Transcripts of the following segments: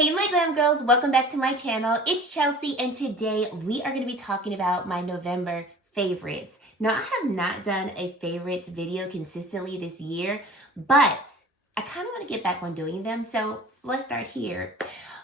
Hey my glam girls, welcome back to my channel. It's Chelsea and today we are going to be talking about my November favorites. Now I have not done a favorites video consistently this year, but I kind of want to get back on doing them, so let's start here.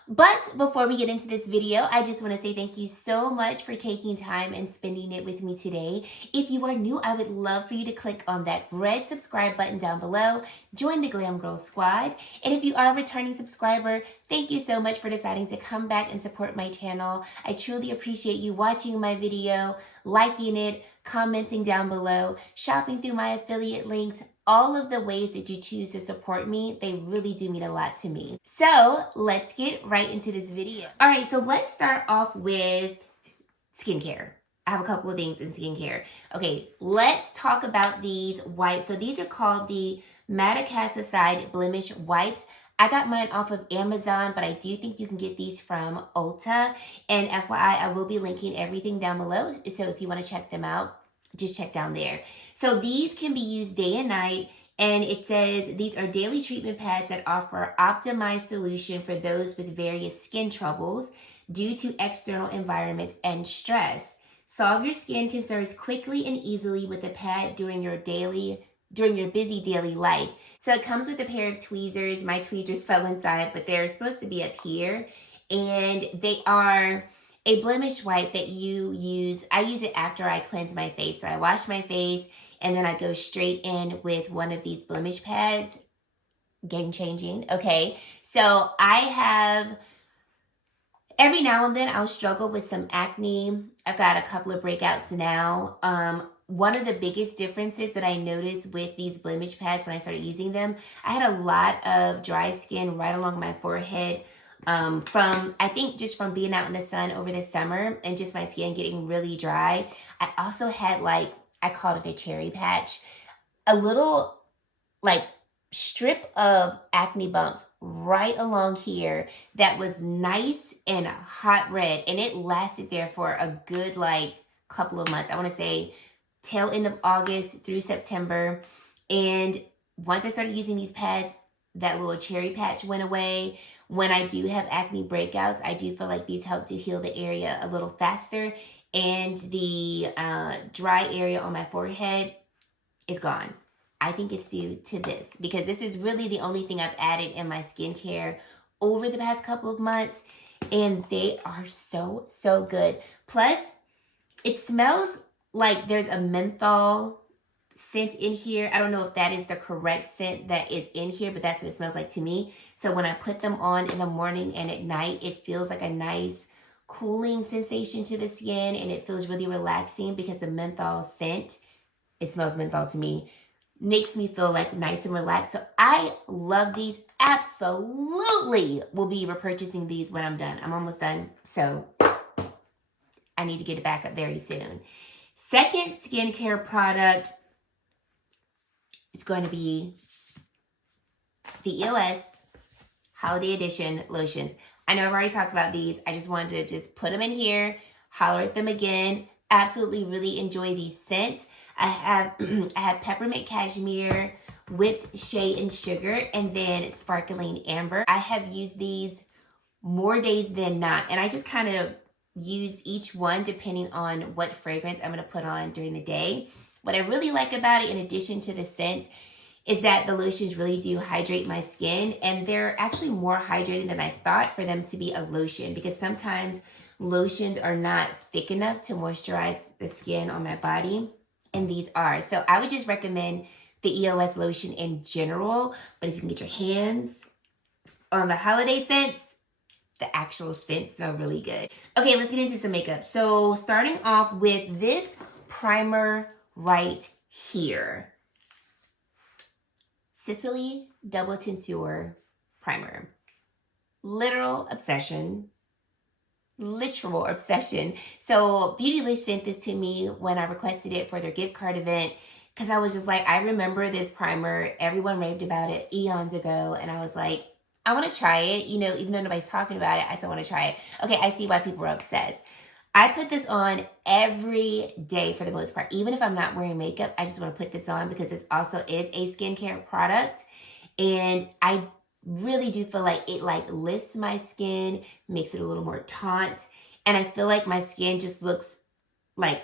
But before we get into this video, I just want to say thank you so much for taking time and spending it with me today. If you are new, I would love for you to click on that red subscribe button down below, join the Glam Girls Squad. And if you are a returning subscriber, thank you so much for deciding to come back and support my channel. I truly appreciate you watching my video, liking it, commenting down below, shopping through my affiliate links, all of the ways that you choose to support me. They really do mean a lot to me. So let's get right into this video. All right, so let's start off with skincare. I have a couple of things in skincare. Okay, let's talk about these wipes. So these are called the Madagascar Blemish Wipes. I got mine off of Amazon, but I do think you can get these from Ulta. And FYI, I will be linking everything down below. So if you want to check them out, just check down there. So these can be used day and night. And it says these are daily treatment pads that offer optimized solution for those with various skin troubles due to external environments and stress. Solve your skin concerns quickly and easily with a pad during your busy daily life. So it comes with a pair of tweezers. My tweezers fell inside, but they're supposed to be up here. And they are a blemish wipe that you use. I use it after I cleanse my face. So I wash my face and then I go straight in with one of these blemish pads. Game changing, okay? So I have, every now and then I'll struggle with some acne. I've got a couple of breakouts now. One of the biggest differences that I noticed with these blemish pads when I started using them, I had a lot of dry skin right along my forehead I think just from being out in the sun over the summer and just my skin getting really dry. I also had I called it a cherry patch, a little strip of acne bumps right along here that was nice and hot red, and it lasted there for a good couple of months. I want to say tail end of August through September. And once I started using these pads, that little cherry patch went away. When I do have acne breakouts, I do feel like these help to heal the area a little faster, and the dry area on my forehead is gone. I think it's due to this, because this is really the only thing I've added in my skincare over the past couple of months, and they are so good. Plus, it smells like there's a menthol scent in here. I don't know if that is the correct scent that is in here, but that's what it smells like to me. So when I put them on in the morning and at night, it feels like a nice cooling sensation to the skin, and it feels really relaxing because the menthol scent, it smells menthol to me, makes me feel nice and relaxed. So I love these. Absolutely will be repurchasing these when I'm done. I'm almost done, so I need to get it back up very soon. Second skincare product is going to be the EOS Holiday Edition lotions. I know I've already talked about these. I just wanted to just put them in here, holler at them again. Absolutely really enjoy these scents. I have peppermint cashmere, whipped shea and sugar, and then sparkling amber. I have used these more days than not, and I just kind of use each one depending on what fragrance I'm going to put on during the day. What I really like about it, in addition to the scent, is that the lotions really do hydrate my skin, and they're actually more hydrating than I thought for them to be a lotion, because sometimes lotions are not thick enough to moisturize the skin on my body, and these are. So I would just recommend the EOS lotion in general, but if you can get your hands on the holiday scents, the actual scents smell really good. Okay, let's get into some makeup. So starting off with this primer right here. Sicily Double Tinture Primer. Literal obsession. So Beautylish sent this to me when I requested it for their gift card event, because I was just like, I remember this primer. Everyone raved about it eons ago, and I was like, I want to try it. You know, even though nobody's talking about it, I still want to try it. Okay, I see why people are obsessed. I put this on every day for the most part. Even if I'm not wearing makeup, I just want to put this on because this also is a skincare product. And I really do feel like it like lifts my skin, makes it a little more taut. And I feel like my skin just looks like,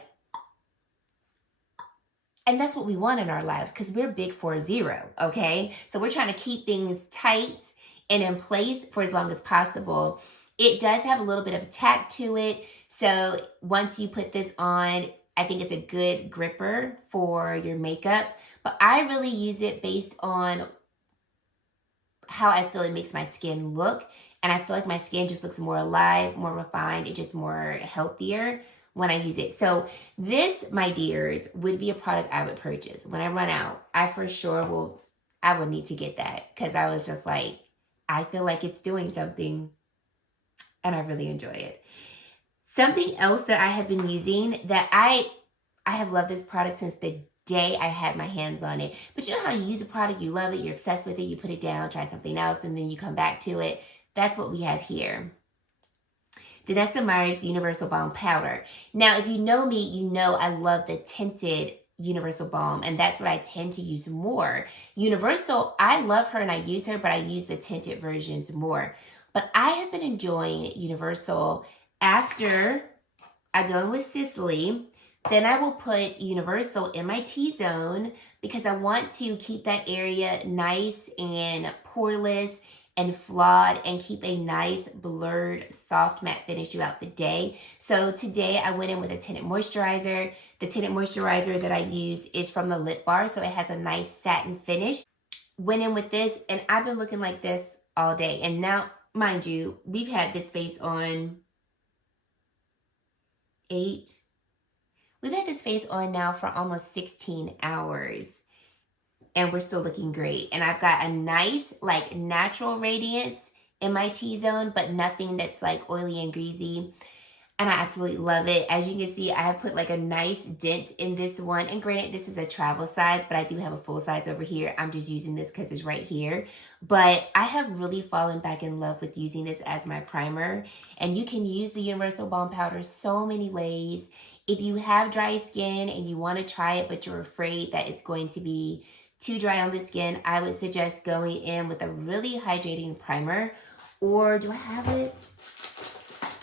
and that's what we want in our lives because we're big 40, okay? So we're trying to keep things tight and in place for as long as possible. It does have a little bit of a tack to it. So once you put this on, I think it's a good gripper for your makeup. But I really use it based on how I feel it makes my skin look. And I feel like my skin just looks more alive, more refined, it's just more healthier when I use it. So this, my dears, would be a product I would purchase. When I run out, I for sure I would need to get that because I was just like, I feel like it's doing something and I really enjoy it. Something else that I have been using that I have loved this product since the day I had my hands on it. But you know how you use a product, you love it, you're obsessed with it, you put it down, try something else, and then you come back to it. That's what we have here. Danessa Myricks Universal Balm Powder. Now, if you know me, you know I love the tinted Universal Balm, and that's what I tend to use more. Universal, I love her and I use her, but I use the tinted versions more. But I have been enjoying Universal after I go in with Sicily. Then I will put Universal in my T-zone because I want to keep that area nice and poreless and flawed and keep a nice blurred soft matte finish throughout the day. So today I went in with a tinted moisturizer. The tinted moisturizer that I use is from the Lip Bar, so it has a nice satin finish. Went in with this and I've been looking like this all day. And now, mind you, we've had this face on We've had this face on now for almost 16 hours. And we're still looking great. And I've got a nice, like, natural radiance in my T-zone, but nothing that's, like, oily and greasy. And I absolutely love it. As you can see, I have put, like, a nice dent in this one. And granted, this is a travel size, but I do have a full size over here. I'm just using this because it's right here. But I have really fallen back in love with using this as my primer. And you can use the Universal Balm Powder so many ways. If you have dry skin and you want to try it, but you're afraid that it's going to be too dry on the skin, I would suggest going in with a really hydrating primer. Or do I have it?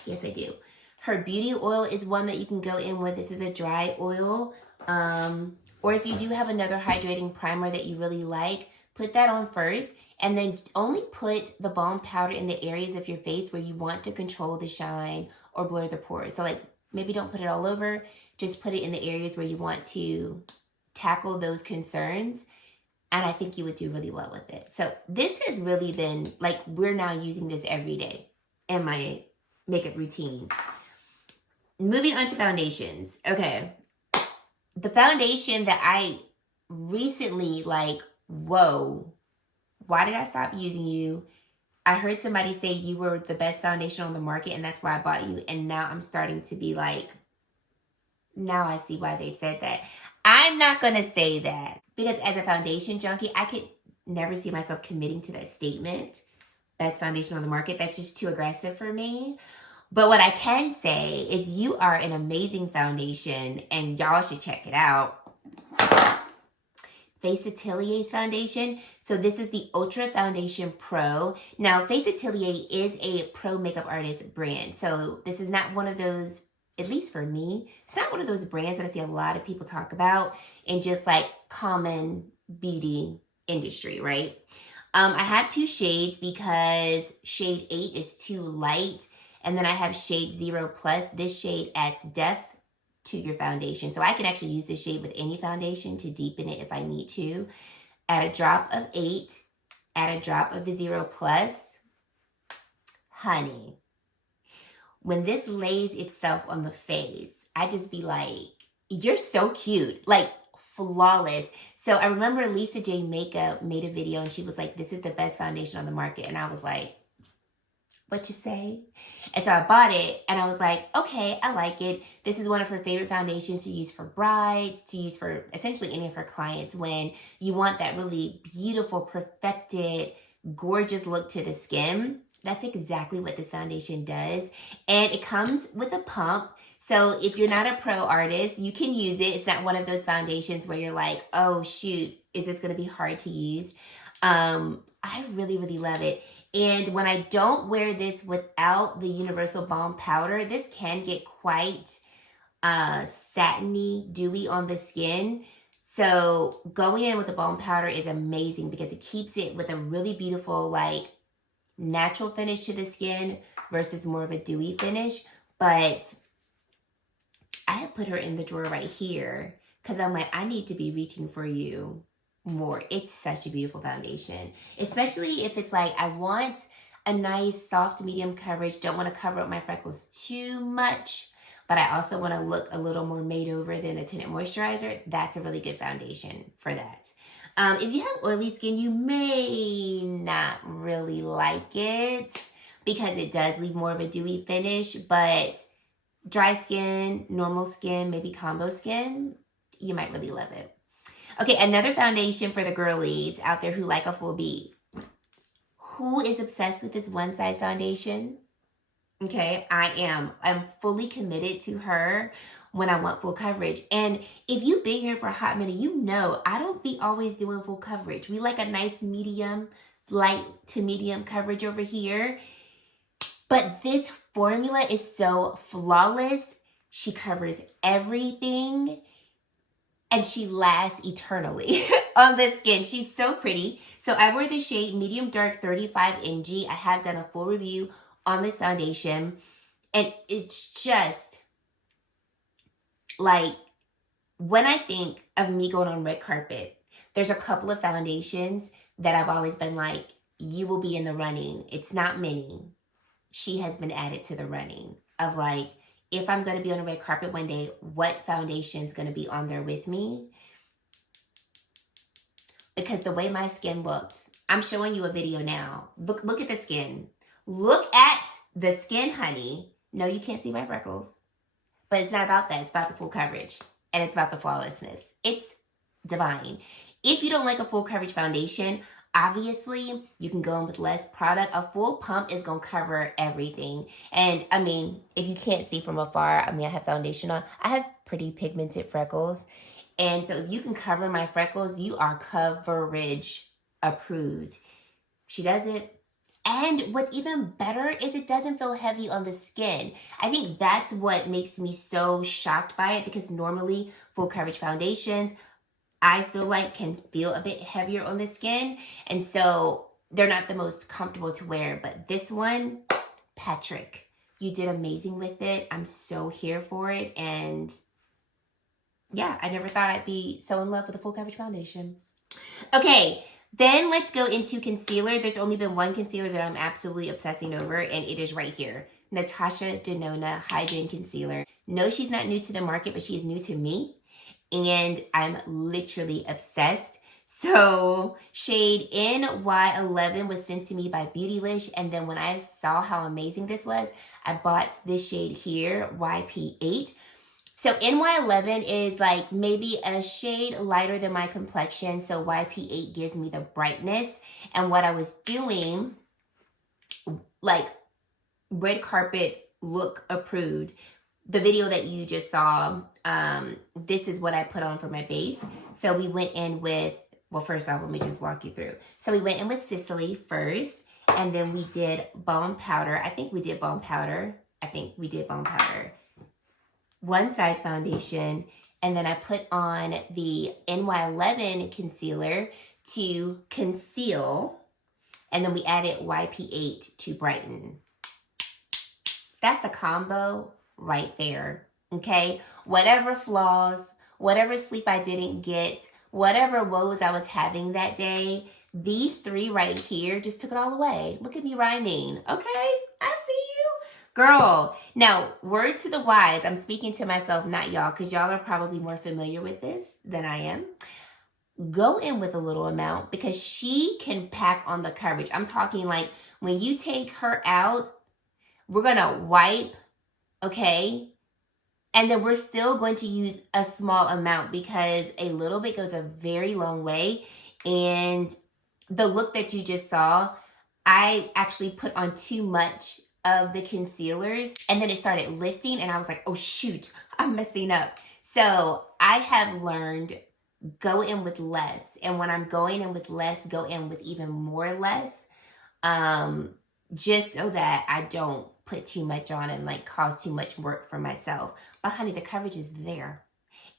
Yes, I do. Her Beauty Oil is one that you can go in with. This is a dry oil. Or if you do have another hydrating primer that you really like, put that on first. And then only put the balm powder in the areas of your face where you want to control the shine or blur the pores. So like maybe don't put it all over. Just put it in the areas where you want to tackle those concerns. And I think you would do really well with it. So this has really been, like, we're now using this every day in my makeup routine. Moving on to foundations. Okay. The foundation that I recently, like, whoa, why did I stop using you? I heard somebody say you were the best foundation on the market and that's why I bought you. And now I'm starting to be like, now I see why they said that. I'm not going to say that because as a foundation junkie, I could never see myself committing to that statement. Best foundation on the market. That's just too aggressive for me. But what I can say is you are an amazing foundation and y'all should check it out. Face Atelier's foundation. So this is the Ultra Foundation Pro. Now, Face Atelier is a pro makeup artist brand. So this is not one of those, at least for me, it's not one of those brands that I see a lot of people talk about in just like common beauty industry, right? I have two shades because shade 8 is too light. And then I have shade 0 plus. This shade adds depth to your foundation. So I can actually use this shade with any foundation to deepen it if I need to. Add a drop of 8. Add a drop of the 0 plus. Honey, when this lays itself on the face, I just be like, you're so cute. Like, flawless. So I remember Lisa J Makeup made a video and she was like, this is the best foundation on the market. And I was like, what you say? And so I bought it and I was like, okay, I like it. This is one of her favorite foundations to use for brides, to use for essentially any of her clients when you want that really beautiful, perfected, gorgeous look to the skin. That's exactly what this foundation does. And it comes with a pump. So if you're not a pro artist, you can use it. It's not one of those foundations where you're like, oh shoot, is this gonna be hard to use? I really, really love it. And when I don't wear this without the Universal Balm Powder, this can get quite satiny, dewy on the skin. So going in with the balm powder is amazing because it keeps it with a really beautiful, like, natural finish to the skin versus more of a dewy finish. But I have put her in the drawer right here because I'm like, I need to be reaching for you more. It's such a beautiful foundation, especially if it's like, I want a nice soft medium coverage, don't want to cover up my freckles too much, but I also want to look a little more made over than a tinted moisturizer. That's a really good foundation for that. If you have oily skin, you may not really like it because it does leave more of a dewy finish, but dry skin, normal skin, maybe combo skin, you might really love it. Okay, another foundation for the girlies out there who like a full beat. Who is obsessed with this one size foundation? Okay, I am. I'm fully committed to her when I want full coverage. And if you've been here for a hot minute, you know I don't be always doing full coverage. We like a nice medium, light to medium coverage over here. But this formula is so flawless. She covers everything and she lasts eternally on the skin. She's so pretty. So I wear the shade Medium Dark 35 NG. I have done a full review on this foundation. And it's just like, when I think of me going on red carpet, there's a couple of foundations that I've always been like, you will be in the running. It's not many. She has been added to the running of like, if I'm going to be on a red carpet one day, what foundation is going to be on there with me? Because the way my skin looked, I'm showing you a video now. Look at the skin. Look at the skin, honey. No, you can't see my freckles. But it's not about that. It's about the full coverage. And it's about the flawlessness. It's divine. If you don't like a full coverage foundation, obviously, you can go in with less product. A full pump is going to cover everything. And, I mean, if you can't see from afar, I mean, I have foundation on. I have pretty pigmented freckles. And so if you can cover my freckles, you are coverage approved. She does it. And what's even better is it doesn't feel heavy on the skin. I think that's what makes me so shocked by it, because normally full coverage foundations, I feel like, can feel a bit heavier on the skin. And so they're not the most comfortable to wear. But this one, Patrick, you did amazing with it. I'm so here for it. And yeah, I never thought I'd be so in love with a full coverage foundation. Okay, then let's go into concealer. There's only been one concealer that I'm absolutely obsessing over, and it is right here. Natasha Denona Hydrating Concealer. No, she's not new to the market, but she is new to me. And I'm literally obsessed. So shade NY11 was sent to me by Beautylish. And then when I saw how amazing this was, I bought this shade here, YP8. So NY11 is like maybe a shade lighter than my complexion. So YP8 gives me the brightness. And what I was doing, like red carpet look approved, the video that you just saw, this is what I put on for my base. So we went in with, well, first off, let me just walk you through. So we went in with Sicily first, and then we did balm powder. I think we did balm powder. One size foundation, and then I put on the NY11 concealer to conceal, and then we added YP8 to brighten. That's a combo right there, okay? Whatever flaws, whatever sleep I didn't get, whatever woes I was having that day, these three right here just took it all away. Look at me rhyming, okay? I see you. Girl, now, word to the wise, I'm speaking to myself, not y'all, because y'all are probably more familiar with this than I am. Go in with a little amount because she can pack on the coverage. I'm talking like when you take her out, we're going to wipe, okay? And then we're still going to use a small amount because a little bit goes a very long way. And the look that you just saw, I actually put on too much of the concealers, and then it started lifting, and I was like, oh shoot, I'm messing up. So I have learned go in with less. And when I'm going in with less, go in with even more less. Just so that I don't put too much on and like cause too much work for myself. But honey, the coverage is there.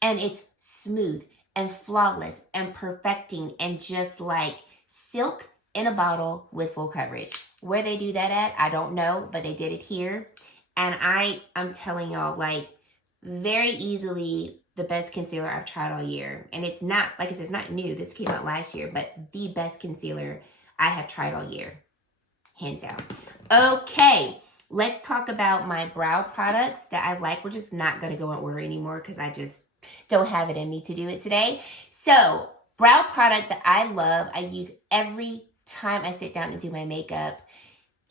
And it's smooth and flawless and perfecting and just like silk in a bottle with full coverage. Where they do that at, I don't know, but they did it here. And I'm telling y'all, like, very easily the best concealer I've tried all year. And it's not, like I said, it's not new. This came out last year, but the best concealer I have tried all year. Hands down. Okay, let's talk about my brow products that I like. We're just not going to go in order anymore because I just don't have it in me to do it today. So, brow product that I love, I use every time I sit down and do my makeup,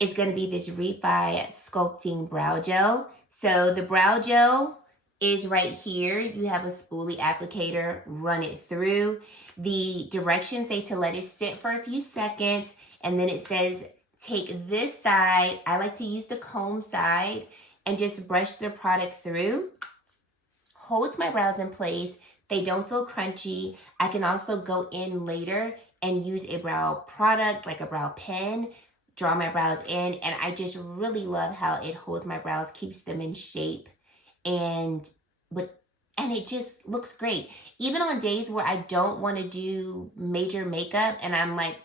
is going to be this Refi Sculpting Brow Gel. So the brow gel is right here. You have a spoolie applicator, run it through. The directions say to let it sit for a few seconds, and then it says take this side. I like to use the comb side and just brush the product through. Holds my brows in place. They don't feel crunchy. I can also go in later and use a brow product like a brow pen, draw my brows in, and I just really love how it holds my brows, keeps them in shape, and it just looks great. Even on days where I don't want to do major makeup and I'm like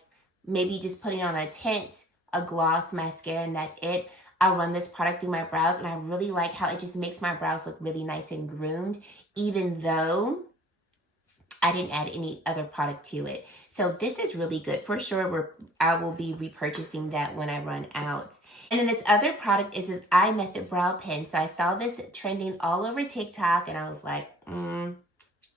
maybe just putting on a tint, a gloss, mascara, and that's it, I'll run this product through my brows, and I really like how it just makes my brows look really nice and groomed, even though I didn't add any other product to it. So this is really good. For sure, I will be repurchasing that when I run out. And then this other product is this Eye Method Brow Pen. So I saw this trending all over TikTok, and I was like,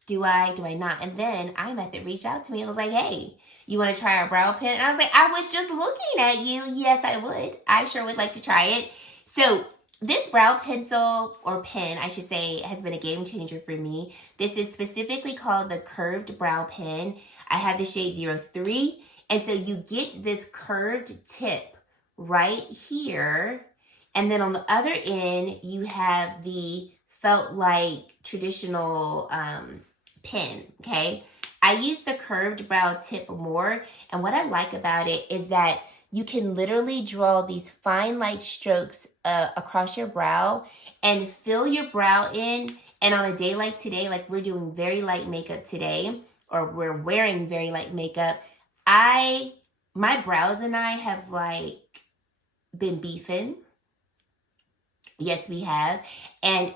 do I not? And then Eye Method reached out to me and was like, hey, you want to try our brow pen? And I was like, I was just looking at you. Yes, I would. I sure would like to try it. So this brow pencil, or pen, I should say, has been a game changer for me. This is specifically called the Curved Brow Pen. I have the shade 03. And so you get this curved tip right here. And then on the other end, you have the felt like traditional pen, okay? I use the curved brow tip more. And what I like about it is that you can literally draw these fine light strokes across your brow and fill your brow in. And on a day like today, like we're doing very light makeup today, or we're wearing very light makeup, my brows and I have like been beefing. Yes, we have. And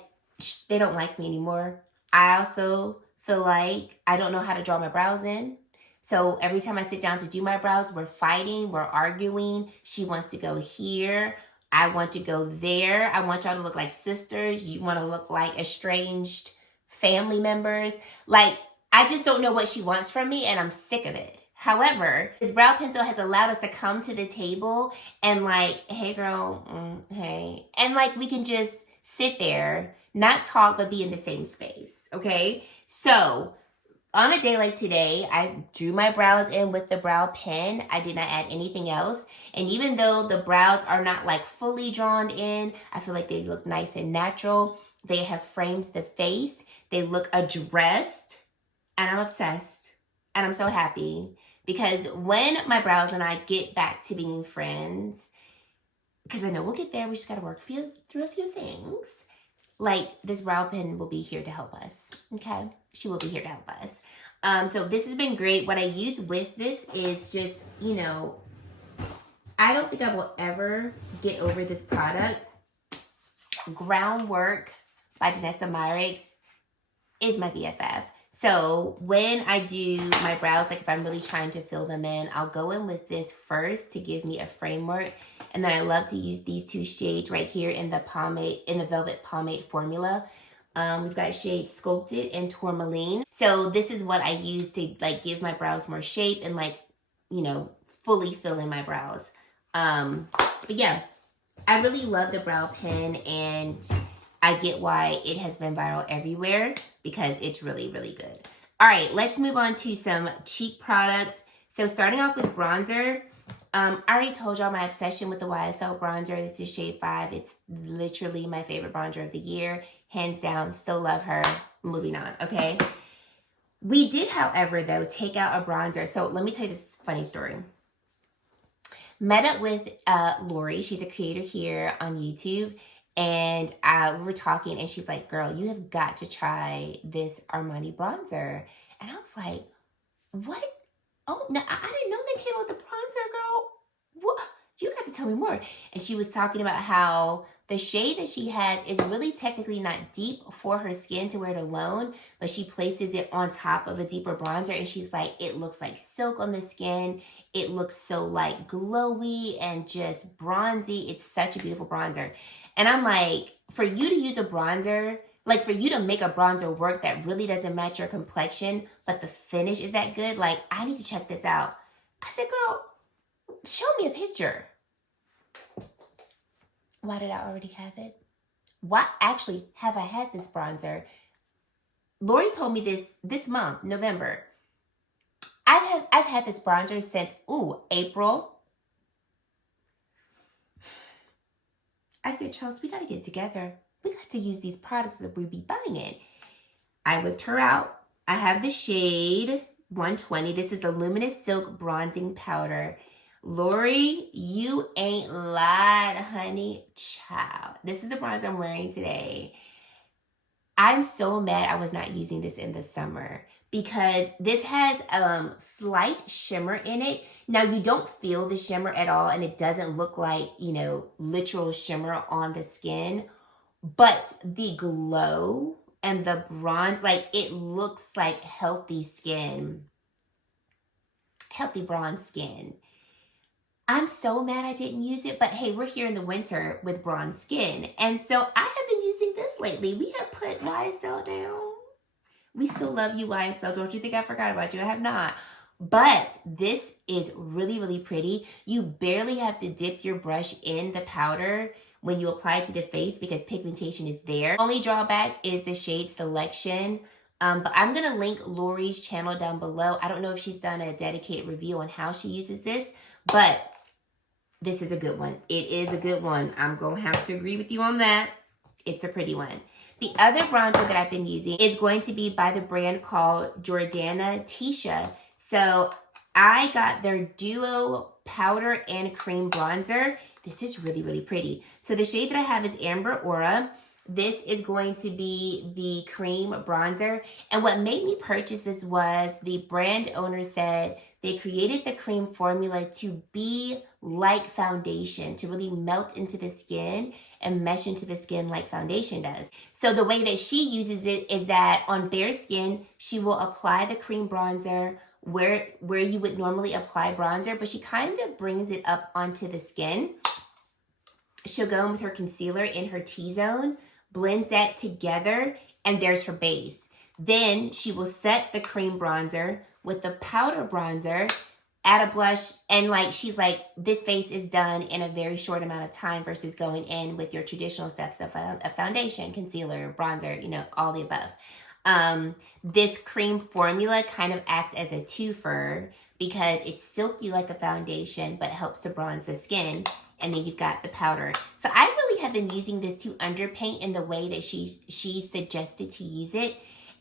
they don't like me anymore. I also feel like I don't know how to draw my brows in. So every time I sit down to do my brows, we're fighting, we're arguing. She wants to go here. I want to go there. I want y'all to look like sisters. You want to look like estranged family members. Like, I just don't know what she wants from me, and I'm sick of it. However, this brow pencil has allowed us to come to the table and like, hey girl, hey. And like, we can just sit there, not talk, but be in the same space, okay? So on a day like today, I drew my brows in with the brow pen. I did not add anything else. And even though the brows are not like fully drawn in, I feel like they look nice and natural. They have framed the face. They look addressed. And I'm obsessed. And I'm so happy. Because when my brows and I get back to being friends, because I know we'll get there, we just got to work through a few things. Like, this brow pen will be here to help us, okay? She will be here to help us. So this has been great. What I use with this is just, you know, I don't think I will ever get over this product. Groundwork by Danessa Myricks is my BFF. So when I do my brows, like if I'm really trying to fill them in, I'll go in with this first to give me a framework. And then I love to use these two shades right here in the pomade, in the Velvet Pomade formula. We've got shades Sculpted and Tourmaline. So this is what I use to like give my brows more shape and like, you know, fully fill in my brows. But yeah, I really love the brow pen, and I get why it has been viral everywhere because it's really, really good. All right, let's move on to some cheek products. So starting off with bronzer, I already told y'all my obsession with the YSL bronzer. This is shade 5. It's literally my favorite bronzer of the year. Hands down, still love her. Moving on, okay? We did, however, though, take out a bronzer. So let me tell you this funny story. Met up with Lori. She's a creator here on YouTube. And we were talking and she's like, girl, you have got to try this Armani bronzer. And I was like, what? Oh, no, I didn't know they came out with the bronzer, girl. What? You got to tell me more. And she was talking about how the shade that she has is really technically not deep for her skin to wear it alone, but she places it on top of a deeper bronzer. And she's like, it looks like silk on the skin. It looks so like glowy and just bronzy. It's such a beautiful bronzer. And I'm like, for you to use a bronzer, like for you to make a bronzer work that really doesn't match your complexion, but the finish is that good, like I need to check this out. I said, girl, show me a picture. Why did I already have it? Why actually have I had this bronzer? Lori told me this month, November. I've had this bronzer since April. I said, Charles, we gotta get together. We got to use these products that we be buying it. I whipped her out. I have the shade 120. This is the Luminous Silk Bronzing Powder. Lori, you ain't lied, honey. Child. This is the bronzer I'm wearing today. I'm so mad I was not using this in the summer because this has slight shimmer in it. Now, you don't feel the shimmer at all, and it doesn't look like, you know, literal shimmer on the skin. But the glow and the bronze, like it looks like healthy skin. Healthy bronze skin. I'm so mad I didn't use it, but hey, we're here in the winter with bronze skin. And so I have been using this lately. We have put YSL down. We still love you, YSL. Don't you think I forgot about you? I have not. But this is really, really pretty. You barely have to dip your brush in the powder when you apply it to the face because pigmentation is there. Only drawback is the shade selection. But I'm going to link Lori's channel down below. I don't know if she's done a dedicated review on how she uses this, but this is a good one. It is a good one. I'm going to have to agree with you on that. It's a pretty one. The other bronzer that I've been using is going to be by the brand called Jordana Tisha. So I got their Duo Powder and Cream Bronzer. This is really, really pretty. So the shade that I have is Amber Aura. This is going to be the cream bronzer. And what made me purchase this was the brand owner said they created the cream formula to be like foundation, to really melt into the skin and mesh into the skin like foundation does. So the way that she uses it is that on bare skin, she will apply the cream bronzer where you would normally apply bronzer, but she kind of brings it up onto the skin. She'll go in with her concealer in her T-zone, blends that together, and there's her base. Then she will set the cream bronzer with the powder bronzer, add a blush, and like she's like, this face is done in a very short amount of time versus going in with your traditional steps of a foundation, concealer, bronzer, you know, all the above. This cream formula kind of acts as a twofer because it's silky like a foundation, but helps to bronze the skin. And then you've got the powder. So I really have been using this to underpaint in the way that she suggested to use it.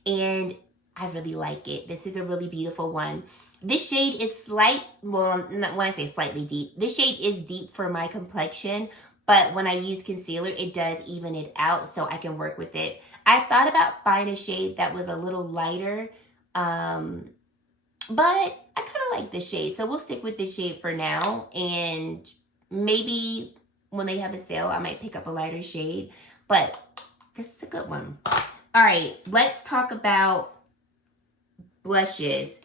And I really like it. This is a really beautiful one. This shade is well, when I say slightly deep, this shade is deep for my complexion. But when I use concealer, it does even it out so I can work with it. I thought about buying a shade that was a little lighter. But I kind of like this shade. So we'll stick with this shade for now. And maybe when they have a sale, I might pick up a lighter shade. But this is a good one. All right, let's talk about blushes.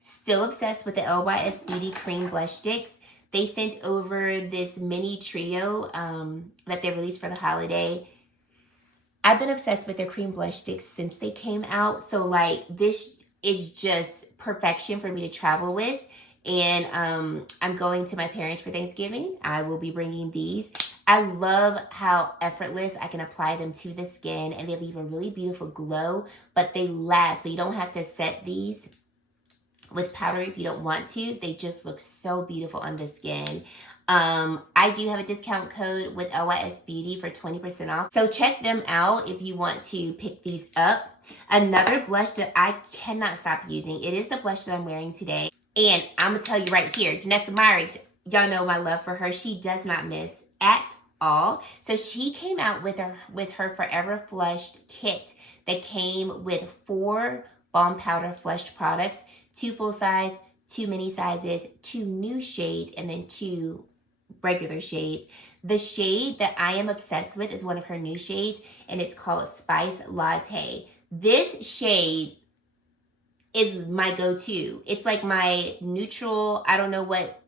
Still obsessed with the LYS Beauty Cream Blush Sticks. They sent over this mini trio that they released for the holiday. I've been obsessed with their cream blush sticks since they came out. So like this is just perfection for me to travel with. And I'm going to my parents for Thanksgiving. I will be bringing these. I love how effortless I can apply them to the skin and they leave a really beautiful glow, but they last. So you don't have to set these with powder if you don't want to. They just look so beautiful on the skin. I do have a discount code with LYS Beauty for 20% off. So check them out if you want to pick these up. Another blush that I cannot stop using. It is the blush that I'm wearing today. And I'm going to tell you right here, Danessa Myricks, y'all know my love for her. She does not miss at all. So she came out with her Forever Flushed kit that came with 4 Balm Powder Flushed products, 2 full size, 2 mini sizes, 2 new shades, and then 2 regular shades. The shade that I am obsessed with is one of her new shades, and it's called Spice Latte. This shade is my go-to. It's like my neutral, I don't know what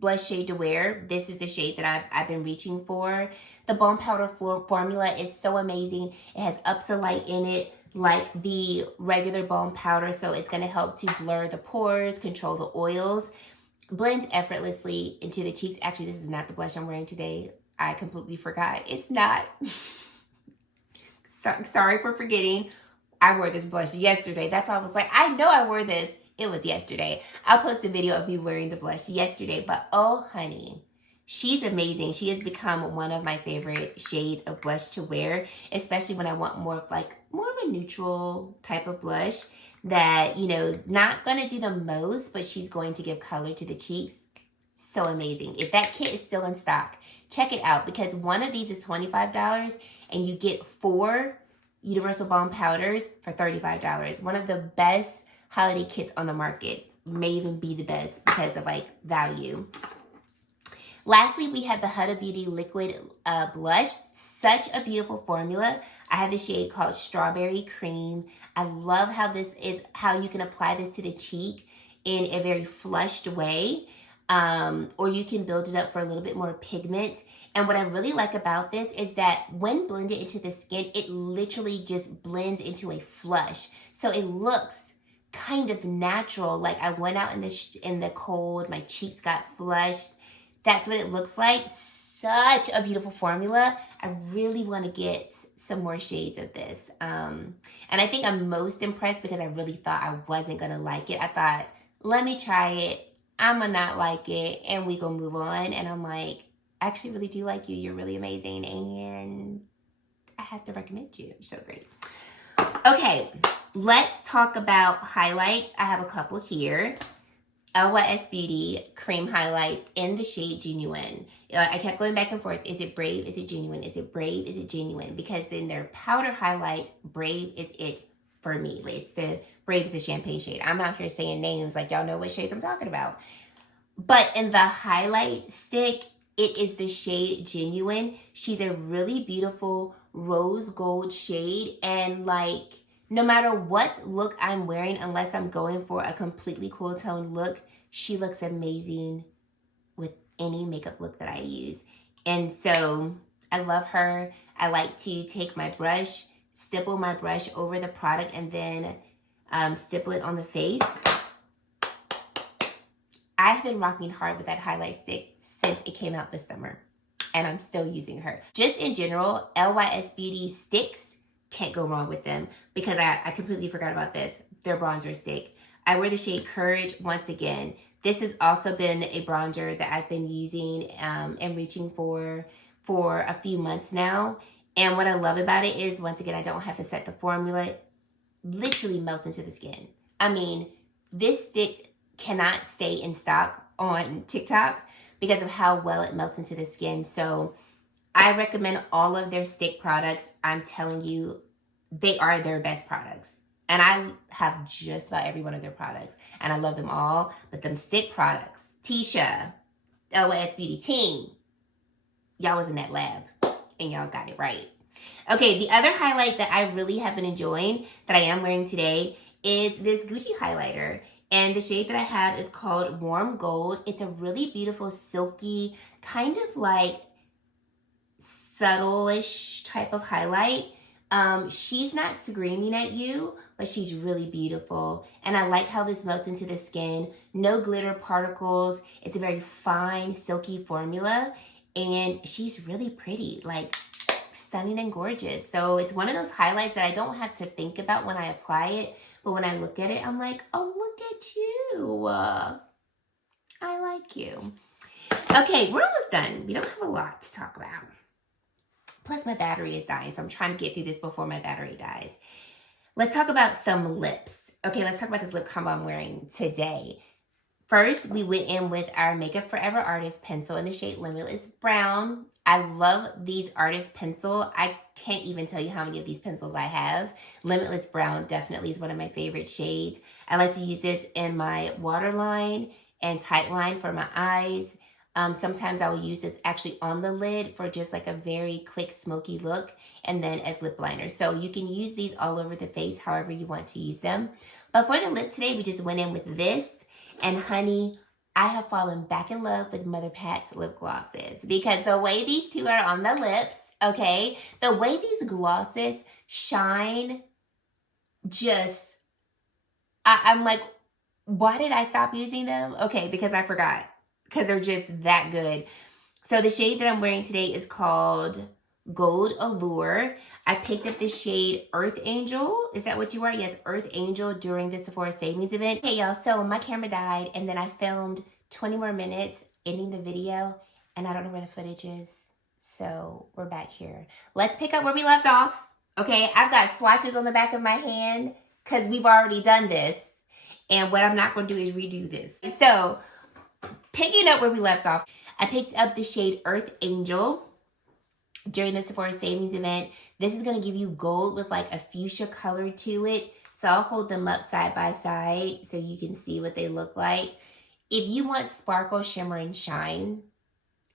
blush shade to wear. This is the shade that I've been reaching for. The Balm Powder formula is so amazing. It has Upsolite in it, like the regular balm powder, so it's going to help to blur the pores, control the oils, blends effortlessly into the cheeks. Actually, this is not the blush I'm wearing today. I completely forgot. It's not. Sorry for forgetting. I wore this blush yesterday. That's why I was like, I know I wore this. It was yesterday. I'll post a video of me wearing the blush yesterday, but oh honey, she's amazing. She has become one of my favorite shades of blush to wear, especially when I want more of a neutral type of blush that, you know, not gonna do the most, but she's going to give color to the cheeks. So amazing. If that kit is still in stock, check it out, because one of these is $25 and you get 4 Universal Balm Powders for $35. One of the best holiday kits on the market. May even be the best because of like value. Lastly, we have the Huda Beauty Liquid Blush. Such a beautiful formula. I have the shade called Strawberry Cream. I love how this is, how you can apply this to the cheek in a very flushed way. Or you can build it up for a little bit more pigment. And what I really like about this is that when blended into the skin, it literally just blends into a flush. So it looks kind of natural. Like I went out in the cold, my cheeks got flushed. That's what it looks like. Such a beautiful formula. I really want to get some more shades of this. And I think I'm most impressed because I really thought I wasn't going to like it. I thought, let me try it. I'm going to not like it. And we going to move on. And I'm like, I actually really do like you. You're really amazing. And I have to recommend you. You're so great. Okay, let's talk about highlight. I have a couple here. LYS Beauty Cream Highlight in the shade Genuine. I kept going back and forth. Is it Brave? Is it Genuine? Is it Brave? Is it Genuine? Because in their powder highlight, Brave is it for me. It's the Brave is the champagne shade. I'm out here saying names like y'all know what shades I'm talking about. But in the highlight stick, it is the shade Genuine. She's a really beautiful rose gold shade, and like no matter what look I'm wearing, unless I'm going for a completely cool tone look, she looks amazing with any makeup look that I use. And so I love her. I like to take my brush, stipple my brush over the product, and then stipple it on the face. I've been rocking hard with that highlight stick since it came out this summer, and I'm still using her. Just in general, LYS Beauty sticks, can't go wrong with them, because I completely forgot about this. Their bronzer stick. I wear the shade Courage once again. This has also been a bronzer that I've been using and reaching for a few months now. And what I love about it is, once again, I don't have to set the formula. It literally melts into the skin. I mean, this stick cannot stay in stock on TikTok because of how well it melts into the skin. So I recommend all of their stick products. I'm telling you, they are their best products. And I have just about every one of their products. And I love them all. But them stick products, Tisha, LYS Beauty team, y'all was in that lab. And y'all got it right. Okay, the other highlight that I really have been enjoying, that I am wearing today, is this Gucci highlighter. And the shade that I have is called Warm Gold. It's a really beautiful, silky, kind of like subtle-ish type of highlight. She's not screaming at you, but she's really beautiful. And I like how this melts into the skin. No glitter particles. It's a very fine, silky formula. And she's really pretty, like stunning and gorgeous. So it's one of those highlights that I don't have to think about when I apply it. But when I look at it, I'm like, oh, look at you. I like you. Okay, we're almost done. We don't have a lot to talk about. Plus my battery is dying, so I'm trying to get through this before my battery dies. Let's talk about some lips. Okay, let's talk about this lip combo I'm wearing today. First, we went in with our Makeup Forever Artist Pencil in the shade Luminous Brown. I love these Artist Pencil. I can't even tell you how many of these pencils I have. Limitless Brown definitely is one of my favorite shades. I like to use this in my waterline and tight line for my eyes. Sometimes I will use this actually on the lid for just like a very quick smoky look, and then as lip liner. So you can use these all over the face however you want to use them. But for the lip today, we just went in with this. And honey, I have fallen back in love with Mother Pat's lip glosses because the way these two are on the lips, okay, the way these glosses shine, just, I'm like, why did I stop using them? Okay, because I forgot, because they're just that good. So the shade that I'm wearing today is called Gold Allure. I picked up the shade Earth Angel. Is that what you are? Yes, Earth Angel during the Sephora Savings event. Hey y'all, so my camera died and then I filmed 20 more minutes ending the video and I don't know where the footage is. So we're back here. Let's pick up where we left off. Okay, I've got swatches on the back of my hand because we've already done this. And what I'm not going to do is redo this. So picking up where we left off, I picked up the shade Earth Angel during the Sephora Savings event. This is going to give you gold with like a fuchsia color to it. So I'll hold them up side by side so you can see what they look like. If you want sparkle, shimmer, and shine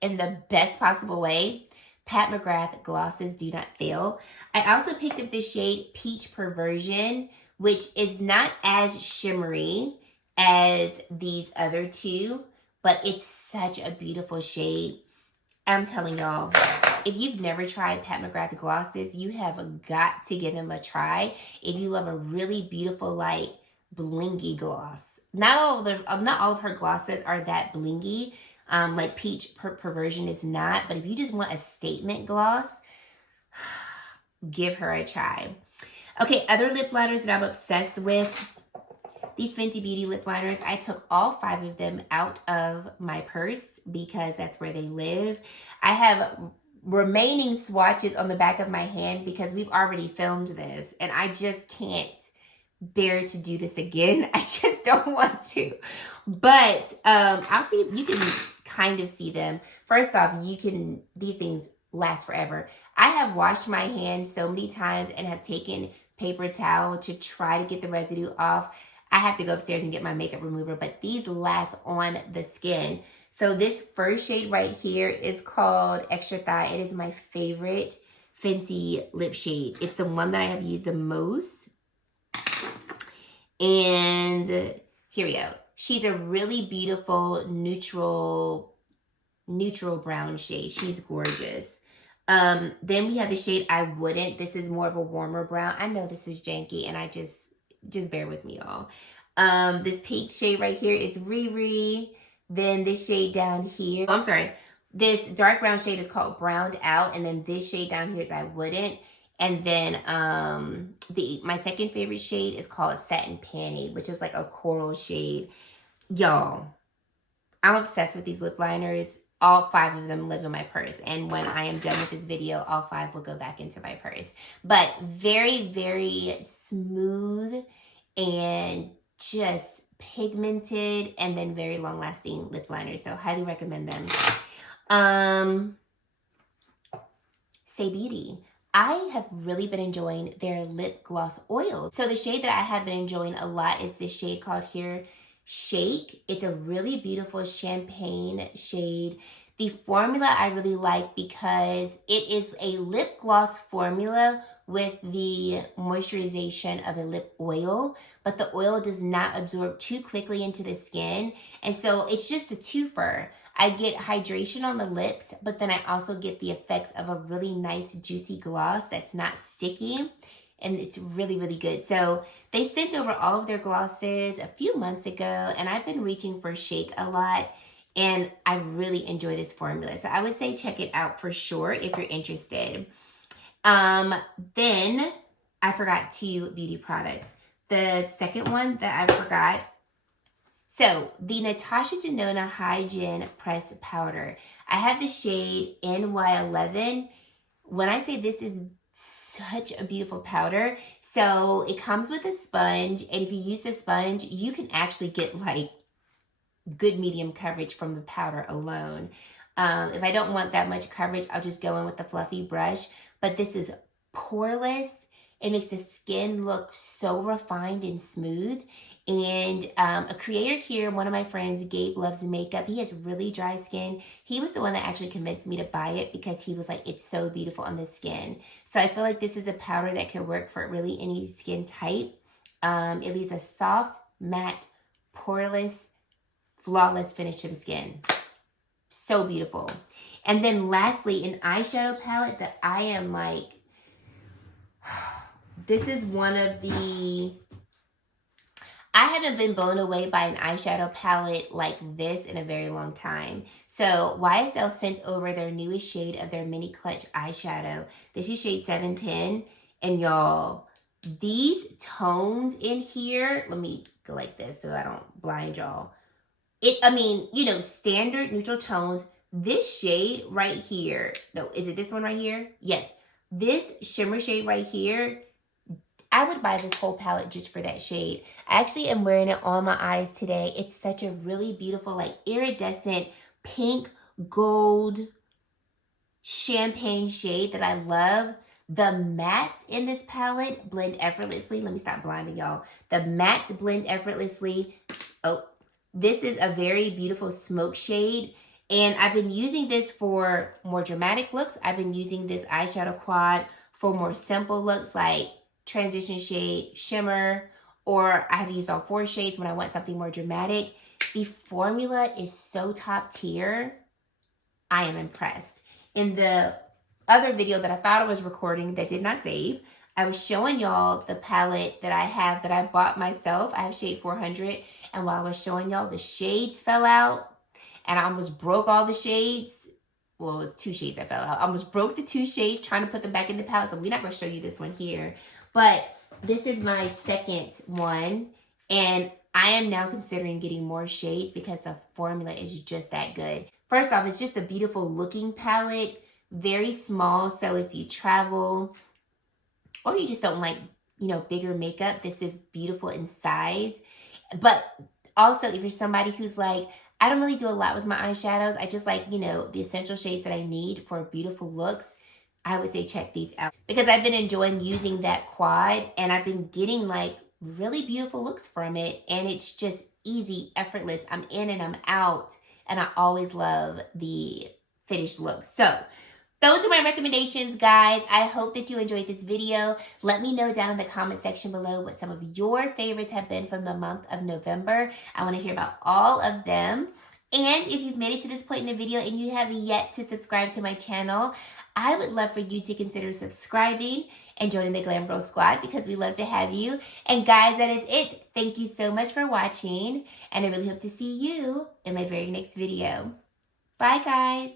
in the best possible way, Pat McGrath glosses do not fail. I also picked up the shade Peach Perversion, which is not as shimmery as these other two, but it's such a beautiful shade. I'm telling y'all, if you've never tried Pat McGrath glosses, you have got to give them a try. If you love a really beautiful, like, blingy gloss. Not all of her glosses are that blingy. Like Peach Perversion is not. But if you just want a statement gloss, give her a try. Okay, other lip liners that I'm obsessed with. These Fenty Beauty lip liners, I took all 5 of them out of my purse because that's where they live. I have remaining swatches on the back of my hand because we've already filmed this and I just can't bear to do this again. I just don't want to. But I'll see if you can kind of see them. First off, these things last forever. I have washed my hands so many times and have taken paper towel to try to get the residue off. I have to go upstairs and get my makeup remover, but these last on the skin. So this first shade right here is called Extra Thigh. It is my favorite Fenty lip shade. It's the one that I have used the most. And here we go. She's a really beautiful neutral brown shade. She's gorgeous. Then we have the shade I Wouldn't. This is more of a warmer brown. I know this is janky and I just bear with me, y'all. This pink shade right here is Riri. Then this shade down here, I'm sorry. This dark brown shade is called Browned Out. And then this shade down here is I Wouldn't. And then my second favorite shade is called Satin Panty, which is like a coral shade. Y'all, I'm obsessed with these lip liners. All 5 of them live in my purse. And when I am done with this video, all 5 will go back into my purse. But very, very smooth and just pigmented and then very long-lasting lip liners. So highly recommend them. Say Beauty. I have really been enjoying their lip gloss oils. So the shade that I have been enjoying a lot is this shade called here Shake. It's a really beautiful champagne shade. The formula I really like because it is a lip gloss formula with the moisturization of a lip oil, but the oil does not absorb too quickly into the skin. And so it's just a twofer. I get hydration on the lips, but then I also get the effects of a really nice juicy gloss that's not sticky. And it's really, really good. So they sent over all of their glosses a few months ago, and I've been reaching for Shake a lot, and I really enjoy this formula. So I would say check it out for sure if you're interested. Then I forgot 2 beauty products. The second one that I forgot, So the Natasha Denona High Gen Press Powder. I have the shade NY11. When I say this is such a beautiful powder, so it comes with a sponge, and if you use the sponge, you can actually get like good medium coverage from the powder alone. If I don't want that much coverage, I'll just go in with the fluffy brush. But this is poreless. It makes the skin look so refined and smooth. And a creator here, one of my friends, Gabe Loves Makeup, he has really dry skin. He was the one that actually convinced me to buy it because he was like, it's so beautiful on the skin. So I feel like this is a powder that could work for really any skin type. It leaves a soft, matte, poreless, flawless finish to the skin. So beautiful. And then lastly, an eyeshadow palette that I am like, this is one of the, I haven't been blown away by an eyeshadow palette like this in a very long time. So YSL sent over their newest shade of their mini clutch eyeshadow. This is shade 710. And y'all, these tones in here, let me go like this so I don't blind y'all. I mean, you know, standard neutral tones. This shade right here, no, is it this one right here? Yes. This shimmer shade right here, I would buy this whole palette just for that shade. I actually am wearing it on my eyes today. It's such a really beautiful, like iridescent pink, gold, champagne shade that I love. The mattes in this palette blend effortlessly. Let me stop blinding y'all. The mattes blend effortlessly. Oh, this is a very beautiful smoke shade. And I've been using this for more dramatic looks. I've been using this eyeshadow quad for more simple looks like transition shade, shimmer, or I have used all 4 shades when I want something more dramatic. The formula is so top tier. I am impressed. In the other video that I thought I was recording that did not save, I was showing y'all the palette that I have that I bought myself. I have shade 400. And while I was showing y'all, the shades fell out. And I almost broke all the shades. Well, it was 2 shades that fell out. I almost broke the 2 shades trying to put them back in the palette. So we're not going to show you this one here. But this is my second one. And I am now considering getting more shades because the formula is just that good. First off, it's just a beautiful looking palette. Very small. So if you travel or you just don't like, you know, bigger makeup, this is beautiful in size. But also, if you're somebody who's like, I don't really do a lot with my eyeshadows, I just like, you know, the essential shades that I need for beautiful looks, I would say check these out. Because I've been enjoying using that quad and I've been getting like really beautiful looks from it. And it's just easy, effortless. I'm in and I'm out. And I always love the finished looks. So those are my recommendations, guys. I hope that you enjoyed this video. Let me know down in the comment section below what some of your favorites have been from the month of November. I want to hear about all of them. And if you've made it to this point in the video and you haven't yet to subscribe to my channel, I would love for you to consider subscribing and joining the Glam Girl Squad because we love to have you. And guys, that is it. Thank you so much for watching. And I really hope to see you in my very next video. Bye, guys.